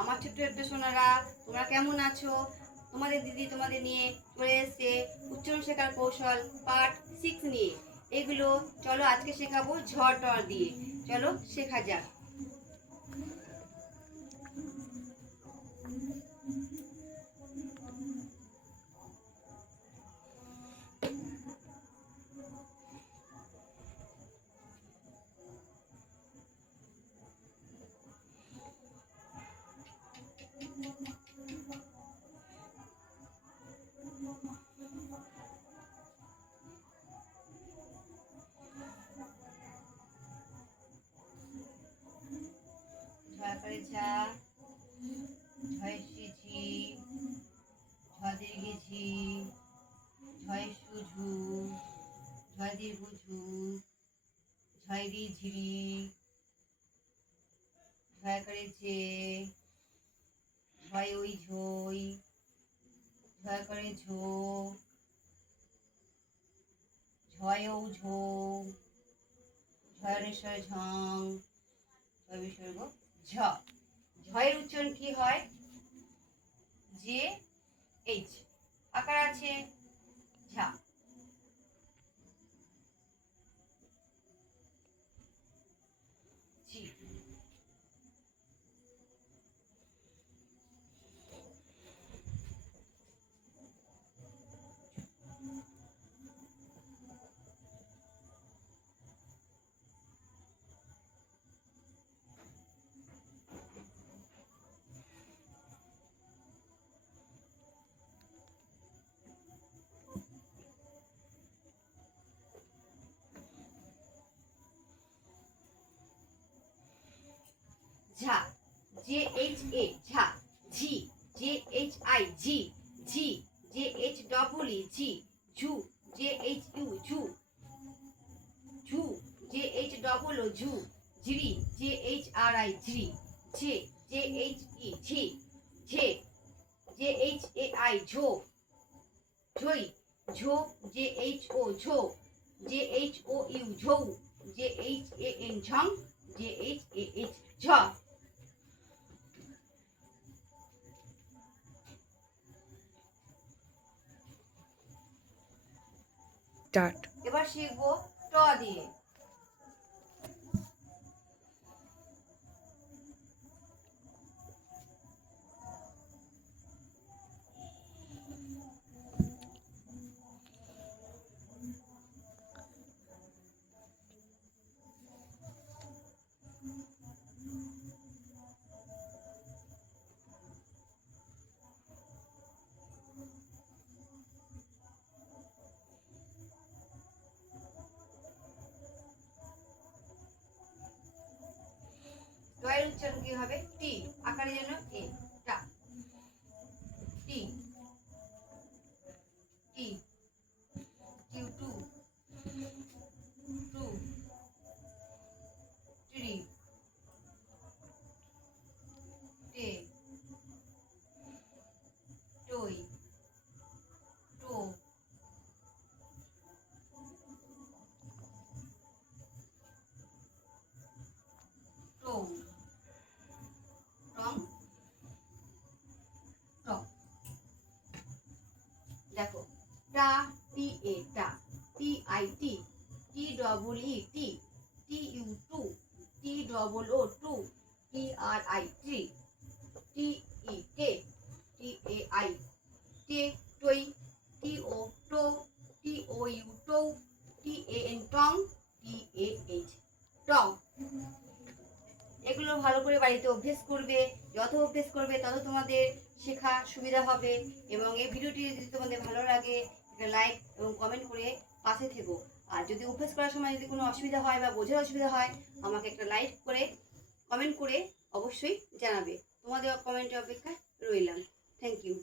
আমার ছোট্ট ছোট্ট সোনারা, তোমরা কেমন আছো? তোমাদের দিদি তোমাদের নিয়ে চলে এসছে উচ্চারণ শেখার কৌশল পার্ট 6 নিয়ে। এগুলো চলো আজকে শেখাবো ঝড় টর দিয়ে। চলো শেখা যাক। ঝড় ঝা, ঝয়সি ঝি, ঝদীর্ঘি ঝি, ঝয়সু ঝু, ঝদীর্ঘ ঝু, ঝয়রি ঝিরি, ঝয়কারে ঝে, ঝয় ওই ঝই, ঝয় করে ঝো, ঝয় ও ঝো, ঝয়রেশ্বর ঝং, ঝয় বিসর্গ ঝ। ঝয়ের উচ্চারণ কি হয়? জে এইচ, আকার আছে ঝা। ঝি, ঝা, জে এইচ এ ঝা। ঝি, জে এইচ আই ঝি, ঝি, জে এইচ ডবল ই ঝি। ঝু, জে এইচ ইউ ঝু, ঝু, জে এইচ ডবল ও ঝু। ঝিরি, জে এইচ আর আই ঝিরি। ঝে, জে এইচ ই ঝি। ঝে, জে এইচ এ আই ঝো। ঝই, ঝো, জে এইচ ও ঝো। জে এইচ ও ইউ ঝৌ। জে এইচ এ এন ঝং। জে এইচ এ এইচ ঝ। স্টার্ট। এবার শিখবো ট দিয়ে। টয়ের উচ্চারণ কি হবে? টি, আকারের জন্য এ, টা। টি, টি, টিউ টু, টু, ট্রি, টে, টই, টো, টং, টং, টং। দেখো, টা, টি এ টা, টি আই টি, টি ডবল ই টি, টি ইউ টু, টি ডবল ও টু, টি আর আই ট্রি, টি ই টে, টি এ আই টে, টই, টি ও টো, টি ও you to, T A N টং, টি এ এইচ টং। এগুলো ভালো করে বাড়িতে অভ্যেস করবে। যত অভ্যেস করবে তত তোমাদের শেখা সুবিধা হবে। এবং এই ভিডিওটি যদি তোমাদের ভালো লাগে একটা লাইক এবং কমেন্ট করে পাশে থেকো। আর যদি অভ্যেস করার সময় যদি কোনো অসুবিধা হয় বা বোঝার অসুবিধা হয়, আমাকে একটা লাইক করে কমেন্ট করে অবশ্যই জানাবে। তোমাদের কমেন্টের অপেক্ষায় রইলাম। Thank you.